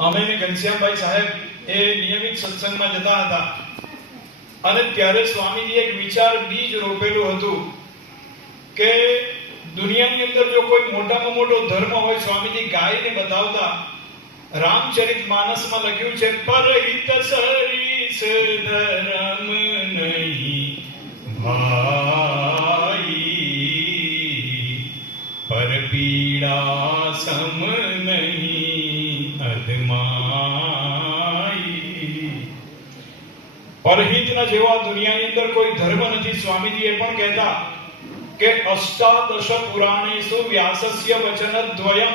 અમે ને ઘનશ્યામભાઈ સાહેબ એ નિયમિત સત્સંગમાં જતા હતા અને ત્યારે સ્વામીજી એક વિચાર બીજ રોપેલું હતું કે દુનિયાની અંદર જો કોઈ મોટામાં મોટો ધર્મ હોય, સ્વામીજી ગાયને બતાવતા રામચરિત માનસમાં લખ્યું છે, પરહિત સરીસ ધર્મ નહીં ભાઈ, પર પીડા સમ નહીં અધમાઈ. પરહિતના જેવા દુનિયાની અંદર કોઈ ધર્મ નથી. સ્વામીજી એ પણ કહેતા કે અષ્ટાદશ પુરાણેષુ વ્યાસસ્ય વચનદ્વયમ,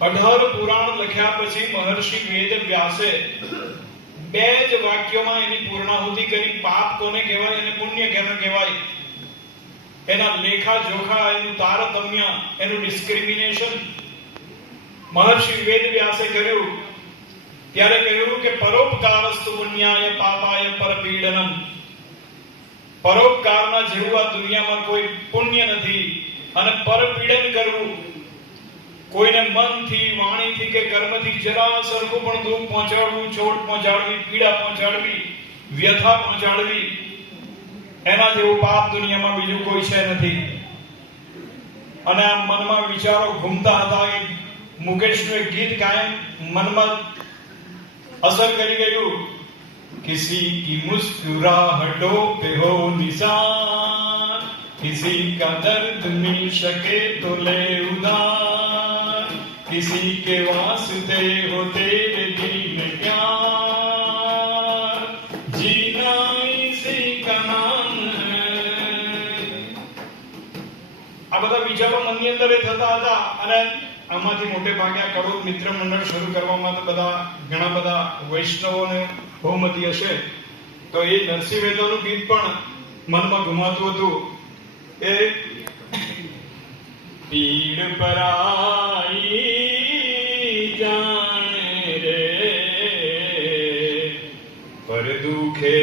18 પુરાણ લખ્યા પછી મહર્ષિ વેદ વ્યાસે બે જ વાક્યોમાં એની પૂર્ણાહુતિ કરી. પાપ કોને કહેવાય અને પુણ્ય કેને કહેવાય, એના લેખા જોખા, એનું તારતમ્ય, એનું ડિસ્ક્રિમિનેશન મહર્ષિ વેદ વ્યાસે કર્યું. ત્યારે કહ્યું કે પરોપકારસ્તુ પુણ્યાય પાપાય પરપીડનમ. પરોપકારના જેવું આ દુનિયામાં કોઈ પુણ્ય નથી. અને પરપીડન કરવું, કોઈને મનથી, વાણીથી કે કર્મથી જરા સરખું પણ દુઃખ પહોંચાડવું, ચોટ પહોંચાડવી, પીડા પહોંચાડવી, વ્યથા પહોંચાડવી, એના જેવું પાપ દુનિયામાં બીજું કોઈ છે નથી. અને આ મનમાં વિચારો ઘૂમતા હતા. મુકેશનું એક ગીત કાયમ મનમાં असर કરી ગયું, किसी की मुस्कुराहटों पे हो निशान, किसी का दर्द मिल सके तो ले उधार, किसी के वास्ते हो तेरे दिल में प्यार, जीना इसी का नाम है. આ બધા વિચારો મનની અંદર થતા હતા. અને આમાંથી મોટે ભાગે આ કડોદ મિત્ર મંડળ શરૂ કરવામાં તો બધા ઘણા બધા વૈષ્ણવોને બહુમતી હશે. તો એ નરસિંહ વેદોનું ગીત પણ મનમાં ઘુમાતું હતું. એ પીડ પરાઈ જાણે રે, પર દુખે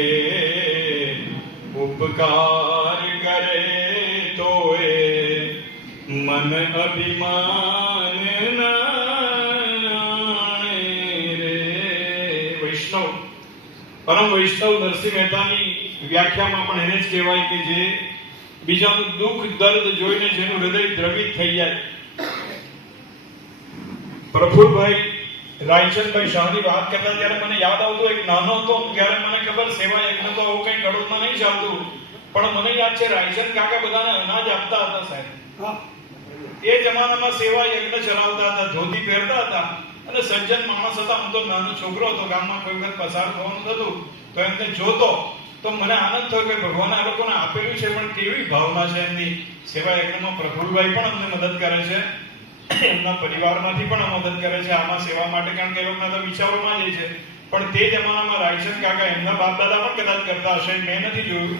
ઉપકાર કરે તો એ મન અભિમાન પરમ વૈષ્ણવ નરસિંહ મહેતાની વ્યાખ્યામાં પણ એને જ કહેવાય કે જે બીજાનું દુઃખ દર્દ જોઈને જેનું હૃદય દ્રવિત થઈ જાય. પ્રફુલભાઈ રાયચંદભાઈ શાહની વાત કરતા ત્યારે મને યાદ આવતું, એક નાનો હતો ત્યારે મને ખબર સેવા યજ્ઞ તો આવું કઈ કડોદમાં નહીં ચાલતું, પણ મને યાદ છે રાયચંદ કાકા બધાને અનાજ આપતા હતા સાહેબ. એ જમાનામાં સેવા યજ્ઞ ચલાવતા હતા, ધોતી પહેરતા હતા અને સજ્જન માણસ હતા. હું તો નાનો છોકરો હતો, ગામમાં કોઈ વખત પસાર થવાનું થતું તો એમને જોતો તો મને આનંદ થયો કે ભગવાને આ લોકોને આપેલું છે, પણ કેવી ભાવના છે એમની. સેવા યજ્ઞમાં પ્રફુલભાઈ પણ અમને મદદ કરે છે, એમના પરિવારમાંથી પણ મદદ કરે છે આમાં સેવા માટે, કારણ કે એ લોકોના તો વિચારોમાં જ છે. પણ તે જમાનામાં રાયચંદ કાકા એમના બાપ દાદા પણ કદાચ કરતા હશે, મેં નથી જોયું,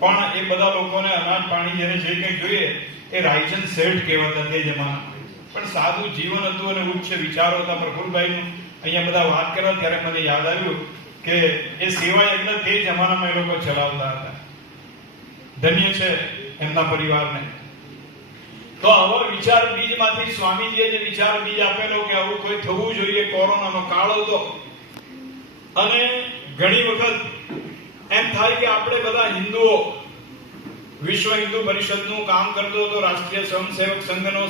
પણ એ બધા લોકોને અનાજ પાણી જેને જે કંઈ જોઈએ એ રાયચંદ શેઠ કહેવાતા તે જમાનામાં. પણ સાદું જીવન હતું અને ઉચ્ચ વિચારો હતા પ્રફુલભાઈનું. અહીંયા બધા વાત કર્યા ત્યારે મને યાદ આવ્યું કે એ સેવા યજ્ઞ તે જમાનામાં એ લોકો ચલાવતા હતા. ધન્ય છે એમના પરિવારને. તો આવા વિચાર બીજમાંથી સ્વામીજીએ જે વિચાર બીજ આપેલો કે આવું કોઈ થવું જોઈએ. કોરોનાનો કાળ હતો અને ઘણી વખત એમ થાય કે આપણે બધા હિન્દુઓ વિશ્વ હિન્દુ પરિષદનું કામ કરતો હતો, રાષ્ટ્રીય સ્વયંસેવક સંઘનો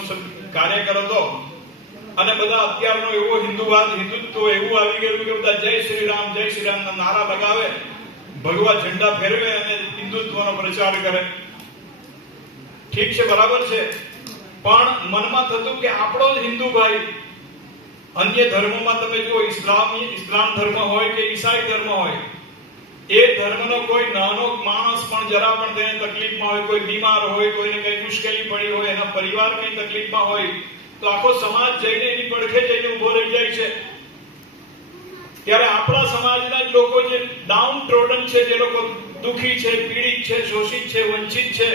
કાર્યકર હતો અને બધા અત્યારનો એવો હિન્દુવાદ, હિન્દુત્વ એવું આવી ગયું કે બધા જય શ્રી રામ ના નારા લગાવે, ભગવા ઝંડા ફેરવે અને હિન્દુત્વનો પ્રચાર કરે. ઠીક છે, બરાબર છે, પણ મનમાં થતું કે આપણો જ હિન્દુ ભાઈ અન્ય ધર્મોમાં તમે જુઓ, ઇસ્લામ ધર્મ હોય કે ઈસાઈ ધર્મ હોય, એ ધર્મનો કોઈ નાનો માણસ પણ જરા પણ તેને તકલીફમાં હોય, કોઈ બીમાર હોય, કોઈને કઈ મુશ્કેલી પડી હોય, એના પરિવાર કઈ તકલીફમાં હોય તો આખો સમાજ જઈને એની પડખે જઈને ઉભો રહી જાય છે. ત્યારે આપણા સમાજના જ લોકો જે ડાઉન ટ્રોડન છે, જે લોકો દુખી છે, પીડિત છે, શોષિત છે, વંચિત છે,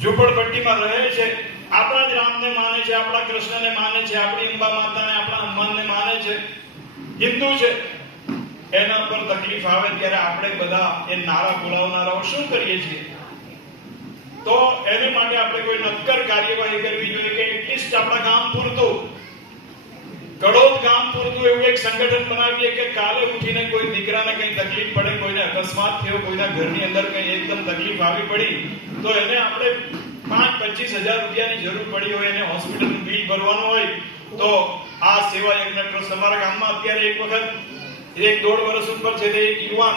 ઝૂંપડપટ્ટીમાં રહે છે, આપણા જ રામને માને છે, આપણા કૃષ્ણને માને છે, આપણી અંબા માતાને, આપણા હનુમાનને માને છે, હિન્દુ છે, એના પર તકલીફ આવે ત્યારે આપણે બધા એ નારા બોલાવનારાઓ શું કરીએ છીએ? તો એને માટે આપણે કોઈ નક્કર કાર્યવાહી કરવી જોઈએ કે એટલીસ્ટ આપણા ગામ પૂરતું કડોદ ગામ પૂરતું એવું એક સંગઠન બનાવીએ કે કાલે ઉઠીને કોઈ દીકરાને કઈ તકલીફ પડે, કોઈને અકસ્માત થયો, કોઈના ઘરની અંદર કઈ એકદમ તકલીફ આવી પડી, તો એને આપણે 5-25 હજાર રૂપિયાની જરૂર પડી હોય, એને હોસ્પિટલનું બિલ ભરવાનું હોય, તો આ સેવા યજ્ઞ ટ્રસ્ટ અમારા ગામમાં અત્યારે એક વખત 1-1.5 વર્ષ ઉપર છે તે એક યુવાન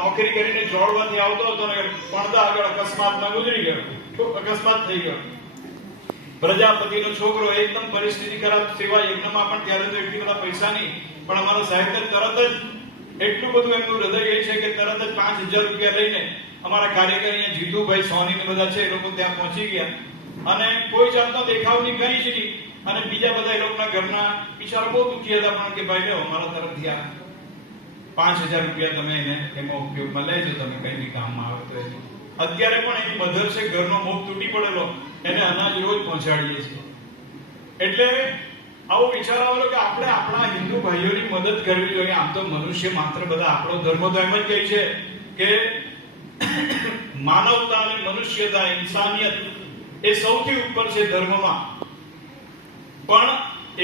નોકરી કરીને જોડવાથી આવતો હતો ને પડદા આગળ અકસ્માતમાં ગુજરી ગયો, અકસ્માત થઈ ગયો. પ્રજાપતિનો છોકરો, એકદમ પરિસ્થિતિ ખરાબ. સેવા યજ્ઞમાં પણ ત્યારે તો એટલી બધા પૈસા નહીં, પણ અમારા સાહેબને તરત જ એટલું બધું એમનું હૃદય એ છે કે તરત જ 5,000 રૂપિયા લઈને અમારા કાર્યકર અહીંયા જીતુભાઈ સોની ને બધા છે એ લોકો ત્યાં પહોંચી ગયા, અને કોઈ જાતનો દેખાવની કંઈ જ નહીં. અને બીજા બધા એ લોકોના ઘરના બિચારા બહુ દુખી હતા, પણ કે ભાઈ લો અમારા તરફથી આ 5,000 રૂપિયા તમે એને એમાં ઉપયોગમાં લેજો, તમે કઈ બી કામમાં આવે તો. અત્યારે પણ એની મધર છે, ઘરનો મુખ તૂટી પડેલો, એને અનાજ રોજ પહોંચાડીએ છીએ. એટલે આવો વિચાર આવેલો કે આપણે આપણા હિન્દુ ભાઈઓની મદદ કરવી જોઈએ. આમ તો મનુષ્ય માત્ર બધા, આપણો ધર્મ તો એમ જ કહે છે કે માનવતા અને મનુષ્યતા, ઇન્સાનિયત એ સૌથી ઉપર છે ધર્મમાં, પણ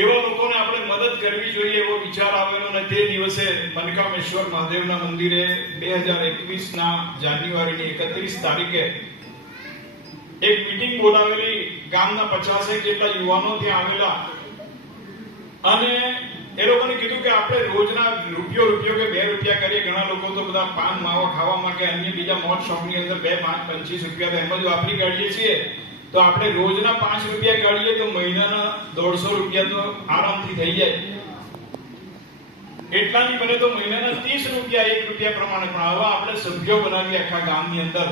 એવા લોકોને આપણે મદદ કરવી જોઈએ એવો વિચાર આવેલો. અને તે દિવસે મનકામેશ્વર મહાદેવના મંદિરે 2021 ના જાન્યુઆરીની 31 તારીખે એક મીટિંગ બોલાવેલી. ગામના 50 જેટલા યુવાનો ત્યાં આવેલા, અને એ લોકોને કીધું કે આપણે રોજના રૂપિયો કે 2 રૂપિયા કરીએ. ઘણા લોકો તો બધા પાન માવા ખાવામાં કે અન્ય બીજા મોજ શોખની અંદર 2, 5, 25 રૂપિયા તો એમ જ વાપરી કાઢીએ છીએ. તો આપણે રોજના 5 રૂપિયા કાઢીએ તો મહિનાના 150 રૂપિયા તો આરામથી થઈ જાય. એટલાની બને તો મહિનાના 30 રૂપિયા 1 રૂપિયા પ્રમાણે. પણ આવા આપણે સભ્યો બનાવી આખા ગામની અંદર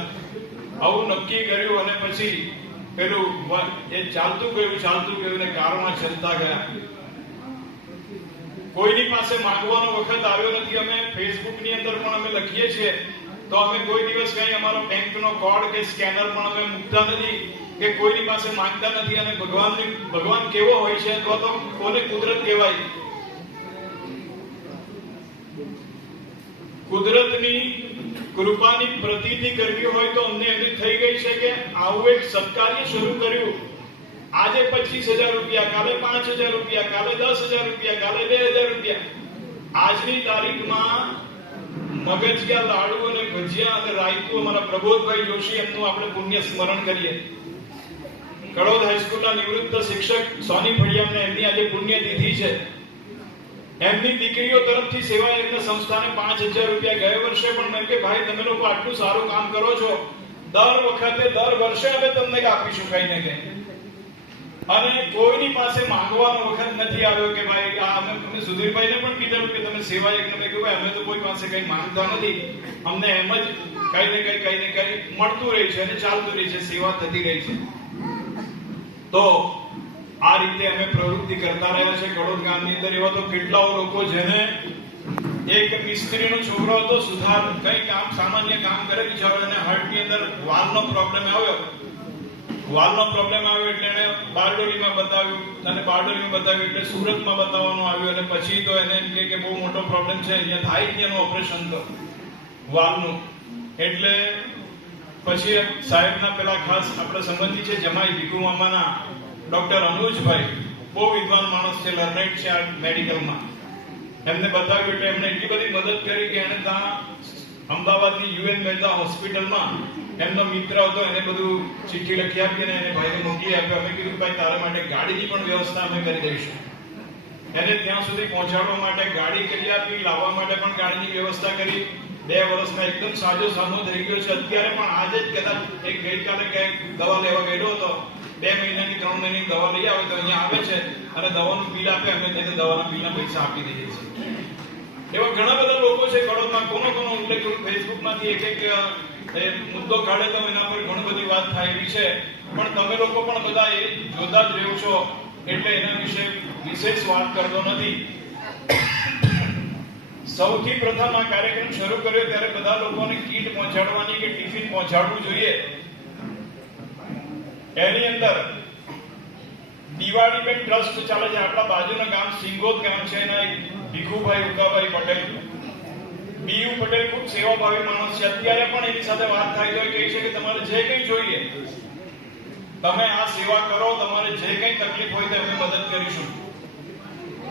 આવું નક્કી કર્યું, અને પછી પેલું એ ચાલતું ગયું ને કારોમાં ચાલતા ગયા. કોઈની પાસે માંગવાનો વખત આવ્યો નથી. અમે ફેસબુક ની અંદર પણ અમે લખીએ છીએ, તો અમે કોઈ દિવસ કઈ અમારો બેંકનો કોડ કે સ્કેનર પણ અમે મૂકતા નથી, કે કોઈની પાસે માંગતા નથી. અને ભગવાન કેવો હોય છે, અથવા તો કોને કુદરત કહેવાય, કુદરતની કૃપાની પ્રતીતિ કરવી હોય તો અમને એમ થઈ ગઈ છે કે આવું એક સત્કાર્ય શરૂ કર્યું. આજે 25,000 રૂપિયા, કાલે 5,000 રૂપિયા, કાલે 10,000 રૂપિયા, કાલે 2,000 રૂપિયા. આજની તારીખમાં મગજિયા, લાડુ અને ભજીયા અને રાયતું અમારા પ્રબોધભાઈ જોશી, એમનું આપણે પુણ્ય સ્મરણ કરીએ. કડોદ હાઈસ્કૂલના નિવૃત્ત શિક્ષક સોની ફળિયામને એમની આજે પુણ્યતિથિ છે. એમની દીકરીઓ તરફથી સેવા યજ્ઞ સંસ્થાને 5,000 રૂપિયા ગયા વર્ષે પણ મેં કે ભાઈ તમે લોકો આટલું સારું કામ કરો છો, દર વર્ષે અમે તમને આપીશું કઈ ને કઈ. અને કોઈની પાસે માંગવાનો વખત નથી આવ્યો કે ભાઈ અમે સુધીરભાઈને પણ કીધેલું કે તમે સેવા યજ્ઞ મેં કહ્યું અમે તો કોઈ પાસે કઈ માંગતા નથી, અમને એમ જ કઈ ને કઈ મળતું રહે છે અને ચાલતું રહે છે, સેવા થતી રહી છે. તો આ રીતે અમે પ્રવૃત્તિ કરતા રહ્યા છે કડોદ ગામની અંદર. એવા તો કેટલાઓ લોકો, જેને એક મિસ્ત્રીનો છોકરો હતો, સુધાર કઈ કામ સામાન્ય કામ કરે, બિચારો એને હાર્ટની અંદર વાલ્વનો પ્રોબ્લેમ આવ્યો એટલે એને બારડોલીમાં બતાવ્યું, અને બારડોલીમાં બતાવ્યું એટલે સુરતમાં બતાવવાનું આવ્યું, અને પછી તો એને એમ કે બહુ મોટો પ્રોબ્લેમ છે, અહીંયા થાય જ એનું ઓપરેશન તો વાલ્વનું. એટલે પછી સાહેબના પેલા ખાસ આપણા સંબંધી છે જમાઈ ભીખુ મામાના ડોક્ટર અનુજભાઈ, બહુ વિદ્વાન માણસ છે, લર્નેડ છે આ મેડિકલમાં. એમને બતાવ્યું એટલે એમને એટલી બધી મદદ કરી કે એને ત્યાં અમદાવાદની યુએન મહેતા હોસ્પિટલમાં એમનો મિત્ર હતો, એને બધું ચિઠ્ઠી લખી આપી અને એને ભાઈને મોકલી આપ્યો. અમે કીધું ભાઈ તારા માટે ગાડીની પણ વ્યવસ્થા અમે કરી દઈશું. એને ત્યાં સુધી પહોંચાડવા માટે ગાડી કરી આપી, લાવવા માટે પણ ગાડીની વ્યવસ્થા કરી. 2 વર્ષમાં એકદમ સાજો સામો થઈ ગયો છે. અત્યારે પણ આજે જ કદાચ એક ગઈકાલે કઈ દવા લેવા ગયેલો હતો, 2 મહિનાની 3 મહિનાની દવા લઈ આવે તો અહીંયા આવે છે અને દવાનું બિલ આપે, અમે તેને દવાના બિલના પૈસા આપી દઈએ છીએ. એવા ઘણા બધા લોકો છે કડોદમાં. કોનો ઉલ્લેખ કરું, ફેસબુકમાંથી એક મુદ્દો કાઢે તો એના પર ઘણી બધી વાત થાય એવી છે, પણ તમે લોકો પણ બધા એ જોતા જ રહ્યો છો એટલે એના વિશે વિશેષ વાત કરતો નથી. સૌથી પ્રથમ આ કાર્યક્રમ શરૂ કર્યો ત્યારે બધા લોકોને કીટ પહોંચાડવાની કે ટિફિન પહોંચાડવું જોઈએ. એની અંદર દિવાળી બેન ટ્રસ્ટ ચાલે છે. આપણા બાજુના ગામ સિંગોદ ગામ છે, એના એક ભીખુભાઈ ઉકાભાઈ પટેલ, બીયુ પટેલ ખૂબ સેવાભાવી માણસ છે. અત્યારે પણ એની સાથે વાત થાય તો કહે છે કે તમારે જે કંઈ જોઈએ તમે આ સેવા કરો, તમારે જે કંઈ તકલીફ હોય તો અમે મદદ કરીશું.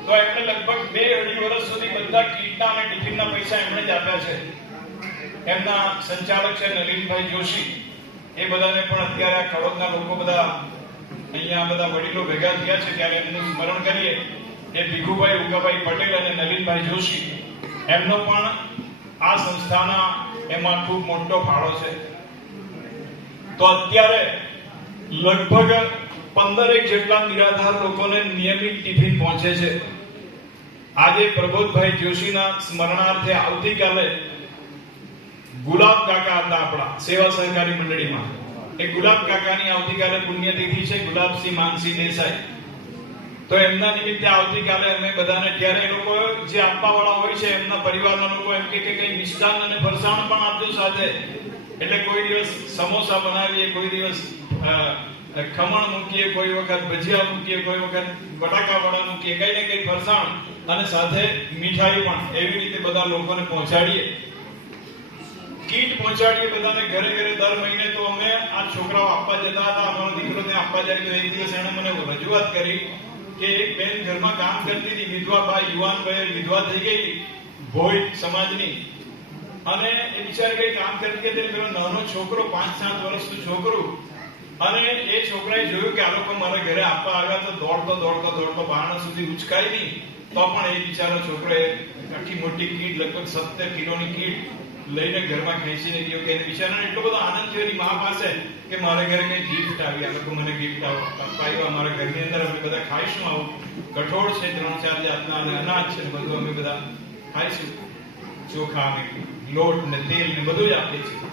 તો એમણે લગભગ 2-2.5 વર્ષ સુધી બધા કીટના અને ટિફિનના પૈસા એમણે જ આપ્યા છે. એમના સંચાલક છે નલિનભાઈ જોશી. એ બધાને પણ અત્યારે આ કડોદના લોકો બધા અહીંયા બધા વડીલો ભેગા થયા છે ત્યારે એમનું સ્મરણ કરીએ. એ ભીખુભાઈ ઉગાભાઈ પટેલ અને નલિનભાઈ જોશી, એમનો પણ આ સંસ્થાના એમાં ખૂબ મોટો ફાળો છે. તો અત્યારે લગભગ 15 જેટલા નિરાધાર લોકોને નિયમિત ટિફિન પહોંચે છે. આજે પ્રબોધભાઈ જોશીના સ્મરણાર્થે આવતીકાલે ગુલાબ કાકા હતા આપણા સેવા સહકારી મંડળીમાં. એ ગુલાબ કાકાની આવતીકાલે પુણ્યતિથિ છે, ગુલાબસિંહ માનસિંહ દેસાઈ. તો એમના નિમિત્તે આવતીકાલે અમે બધાને, ત્યારે એ લોકો જે આપવા વાળા હોય છે એમના પરિવારના લોકો એમ કે કઈ મિષ્ટાન અને ફરસાણ પણ આપજો સાથે. એટલે કોઈ દિવસ સમોસા બનાવીએ, કોઈ દિવસ ખમણ મૂકીએ, કોઈ વખત ભજીયા મૂકીએ, કોઈ વખત બટાકા વડા મૂકીએ, કઈ ને કઈ ફરસાણ અને સાથે મીઠાઈ પણ એવી રીતે બધા લોકોને પહોંચાડીએ. કીટ પહોંચાડીએ બધાને ઘરે ઘરે. દર મહિને તો અમે આ છોકરાઓ આપવા જતા હતા. અમારો દીકરો ત્યાં આપવા જાય તો એક દિવસ એણે મને રજૂઆત કરી કે એક બેન ઘરમાં કામ કરતી હતી, વિધવા બાઈ, યુવાન બાઈ, વિધવા થઈ ગઈ હતી ભોઈ સમાજની, અને એ બિચારી કઈ કામ કરતી હતી. પેલો નાનો છોકરો 5-7 વર્ષનું છોકરું, અને એ છોકરાએ જોયું કે આ લોકો મારા ઘરે આપવા આવ્યા તો દોડતો બારણા સુધી ઉચકાઈ નહીં, તો પણ એ બિચારો છોકરો આટલી મોટી કીટ, લગભગ 17 કિલોની કીટ લઈને ઘરમાં ખેંચીને ગયો. કે બિચારાને એટલો બધો આનંદ થયો એની મા પાસે કે મારા ઘરે કઈ ગિફ્ટ આવી, આ લોકો મને ગિફ્ટ આપ્યા. મારા ઘરની અંદર અમે બધા ખાઈશું, આવું કઠોળ છે 3-4 જાતના, અને અનાજ છે બધું અમે બધા ખાઈશું, ચોખા ને લોટ ને તેલ ને બધું જ આપીએ છીએ.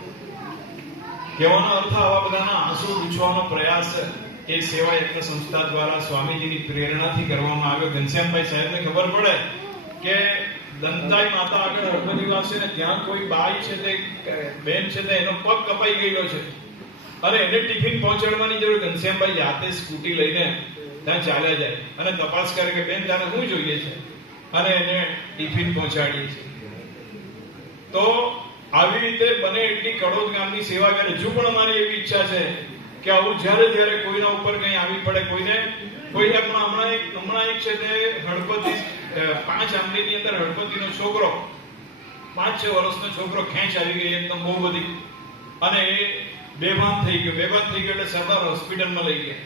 કહેવાનો અર્થ આવા બધાના આંસુ લૂછવાનો પ્રયાસ એ સેવા યજ્ઞ સંસ્થા દ્વારા સ્વામીજીની પ્રેરણાથી કરવામાં આવ્યો. ઘનશ્યામભાઈ સાહેબને ખબર પડે કે દંતાઈ માતા આગળ હળપતિવાસ છે ને ત્યાં કોઈ બાઈ છે તે બેન છે તે એનો પગ કપાઈ ગયેલો છે, અને એને ટિફિન પહોંચાડવાની જરૂર. ઘનશ્યામભાઈ જાતે સ્કૂટી લઈને ત્યાં ચાલ્યા જાય અને તપાસ કરે કે બેન તારે શું જોઈએ છે, અને એને ટિફિન પહોંચાડીએ છીએ. તો આવી રીતે બને એટલી કડોદ ગામની સેવા કરે. હજુ પણ અમારી એવી ઈચ્છા છે કે આવું જ્યારે કોઈના ઉપર કંઈ આવી પડે, કોઈને હમણાં એક છે તે હળપતિ 5 આંબલીની અંદર હળપતિનો છોકરો 5-6 વર્ષનો છોકરો ખેંચ આવી ગઈ એકદમ બહુ બધી, અને એ બેભાન થઈ ગયો એટલે સરદાર હોસ્પિટલમાં લઈ ગયા.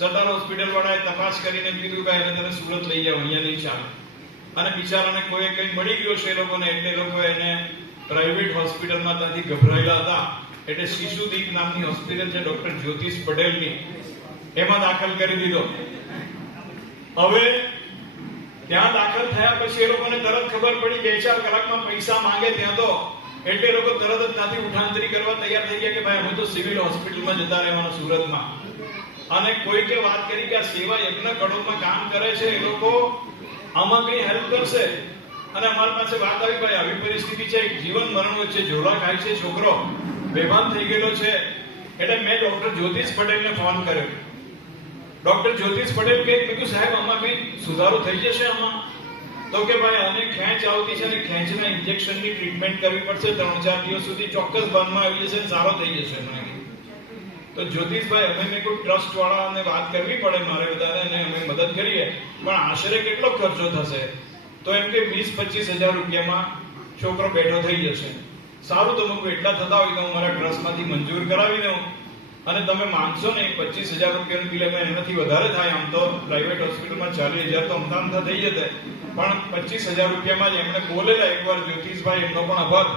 સરદાર હોસ્પિટલ વાળાએ તપાસ કરીને કીધું કે એને તમે સુરત લઈ જાઓ, અહીંયા નહીં ચાલે. અને બિચારાને કોઈ કંઈ મળી ગયો છે એ લોકોને, એટલે લોકો એને પ્રાઇવેટ હોસ્પિટલમાં ત્યાંથી ગભરાયેલા હતા એટલે શિશુદીપ નામની હોસ્પિટલ છે ડોક્ટર જ્યોતિષ પટેલની, એમાં દાખલ કરી દીધો. હવે ત્યાં દાખલ થયા પછી એ લોકોને તરત ખબર પડી, 2-4 કલાકમાં પૈસા માંગે ત્યાં તો, એટલે એ લોકો તરત જ ત્યાંથી ઉઠાંતરી કરવા તૈયાર થઈ ગયા કે ભાઈ અમે તો સિવિલ હોસ્પિટલમાં જતા રહેવાના સુરતમાં. અને કોઈકે વાત કરી કે આ સેવા યજ્ઞ કડોદમાં કામ કરે છે, એ લોકો આમાં કઈ હેલ્પ કરશે. અને અમારી પાસે વાત આવી, ભાઈ આવી પરિસ્થિતિ છે, જીવન મરણ વચ્ચે ઝોલા ખાય છે, છોકરો બેભાન થઈ ગયેલો છે. એટલે મેં ડોક્ટર જ્યોતિષ પટેલને ફોન કર્યો. ડોક્ટર જ્યોતિષ પટેલ કહે કે સાહેબ આમાં કઈ સુધારો થઈ જશે આમાં? તો કે ભાઈ આને ખેંચ આવતી છે ને ખેંચના ઇન્જેક્શનની ટ્રીટમેન્ટ કરવી પડશે 3-4 દિવસ સુધી, ચોક્કસ બંધમાં આવી જશે, સારો થઈ જશે. તો જ્યોતિષભાઈ અમે મેં કોઈ ટ્રસ્ટ વાળાને વાત કરવી પડે મારે બધાને, અને અમે મદદ કરીએ, પણ આશરે કેટલો ખર્ચો થશે? તો એમ કે 20-25 હજાર રૂપિયામાં છોકરો બેઠો થઈ જશે. સારું, તો મૂકું એટલા થતા હોય તો હું મારા ટ્રસ્ટમાંથી મંજૂર કરાવી દઉં, અને તમે માનશો ને 25,000 રૂપિયાનું બિલ એનાથી વધારે થાય. આમ તો પ્રાઇવેટ હોસ્પિટલમાં 40,000 તો અમદાવાદમાં થઈ જશે, પણ 25,000 રૂપિયામાં જ એમણે બોલેલા એકવાર જ્યોતિષભાઈ, એમનો પણ આભાર,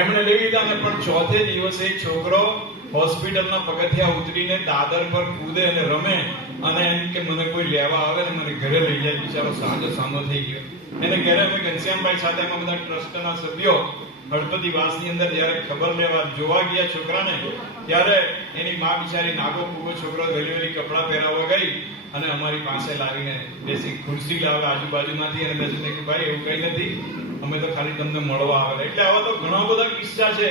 એમણે લઈ લીધા. અને પણ 4થે દિવસે છોકરો હોસ્પિટલના પગથિયા ઉતરીને દાદર પર કૂદે અને રમે, અને એમ કે મને કોઈ લેવા આવે ને મને ઘરે લઈ જાય. બિચારો સાજો સામો થઈ ગયો. એને ઘરે અમે ઘનશ્યામભાઈ સાથે એમાં બધા ટ્રસ્ટના સભ્યો હળપતિ વાસની અંદર જયારે ખબર લેવા જોવા ગયા છોકરાને, ત્યારે એની માં બિચારી નાગો પૂગો છોકરો વેલી કપડા પહેરાવવા ગઈ અને અમારી પાસે લાવીને બેસી ખુરશી લાવે આજુબાજુમાંથી, અને બેસીને કે ભાઈ એવું કઈ નથી, અમે તો ખાલી તમને મળવા આવેલા. એટલે આવા તો ઘણા બધા કિસ્સા છે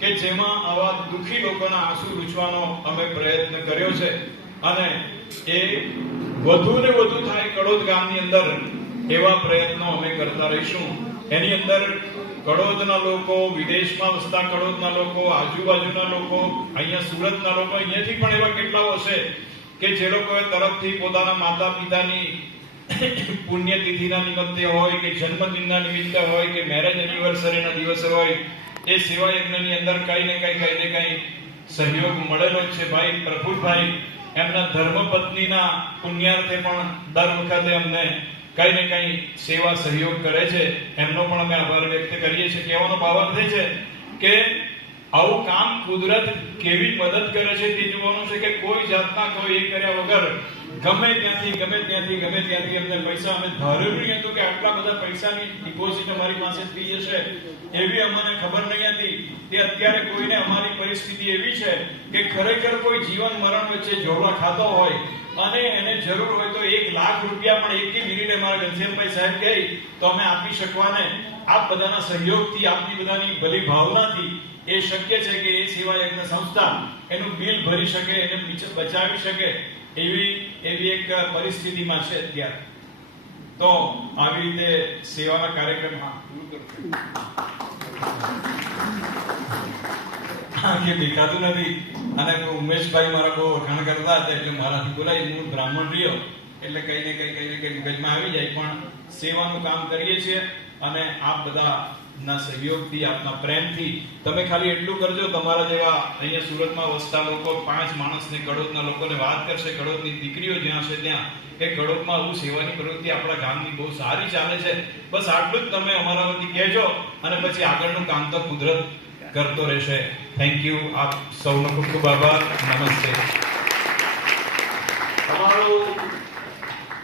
કે જેમાં આવા દુઃખી લોકોના આંસુ લૂછવાનો અમે પ્રયત્ન કર્યો છે, અને એ વધુ ને વધુ થાય કડોદ ગામની અંદર એવા પ્રયત્નો અમે કરતા રહીશું. એની અંદર કડોદના લોકો, વિદેશમાં વસતા કડોદના લોકો, આજુબાજુના લોકો, અહીંયા સુરતના લોકો, અહીંયાથી પણ એવા કેટલાઓ છે કે જે લોકોએ તરફથી પોતાના માતા પિતાની પુણ્યતિથિના નિમિત્તે હોય કે જન્મદિનના નિમિત્તે હોય કે મેરેજ એનિવર્સરીના દિવસે હોય, એ સેવા યજ્ઞની અંદર કઈ ને કઈ સહયોગ મળેલો જ છે. ભાઈ પ્રફુલભાઈ એમના ધર્મપત્નીના પુણ્યાર્થે પણ દર વખતે અમને કઈ ને કઈ સેવા સહયોગ કરે છે. એમનો પણ અમે આભાર વ્યક્ત કરીએ છીએ. કહેવાનો ભાવાર્થ એ છે કે આવું કામ કુદરત કેવી મદદ કરે છે તે જોવાનું છે કે કોઈ જાતના કોઈ એ કર્યા વગર ગમે ત્યાંથી અમને પૈસા, અમે ધાર્યું નહીં હતું કે આટલા બધા પૈસાની ડિપોઝિટ અમારી પાસે થઈ જશે, એવી અમને ખબર નહીં હતી. કે અત્યારે કોઈને અમારી પરિસ્થિતિ એવી છે કે ખરેખર કોઈ જીવન મરણ વચ્ચે ઝોલા ખાતો હોય અને એને જરૂર હોય તો 1 લાખ રૂપિયા પણ એક મિનિટે અમારા ઘનશ્યામભાઈ સાહેબ કહે તો અમે આપી શકવાને આપ બધાના સહયોગથી, આપની બધાની ભલી ભાવનાથી એ શક્ય છે કે એ સેવા યજ્ઞ સંસ્થા એનું બિલ ભરી શકે, એને બચાવી શકે એવી એક પરિસ્થિતિમાં છે અત્યારે. તો આવી રીતે સેવાના કાર્યક્રમમાં કે દેખાતું નથી. અને ઉમેશભાઈ મારા બહુ વખાણ કરતા હતા એટલે મારાથી બોલાય, હું બ્રાહ્મણ રહ્યો એટલે કઈ ને કઈ મગજમાં આવી જાય. પણ સેવાનું કામ કરીએ છીએ અને આપ બધા ના સહયોગથી, આપના પ્રેમથી તમે ખાલી એટલું કરજો, તમારા જેવા અહીંયા સુરતમાં વસતા લોકો 5 માણસને, કડોદના લોકોને વાત કરશે, કડોદની દીકરીઓ જ્યાં છે ત્યાં, કે કડોદમાં આવું સેવાની પ્રવૃત્તિ આપણા ગામની બહુ સારી ચાલે છે. બસ આટલું જ તમે અમારા વતી કહેજો અને પછી આગળનું કામ તો કુદરત કરતો રહેશે. Thank you. આપ સૌનો ખૂબ ખૂબ આભાર. નમસ્તે. તમારું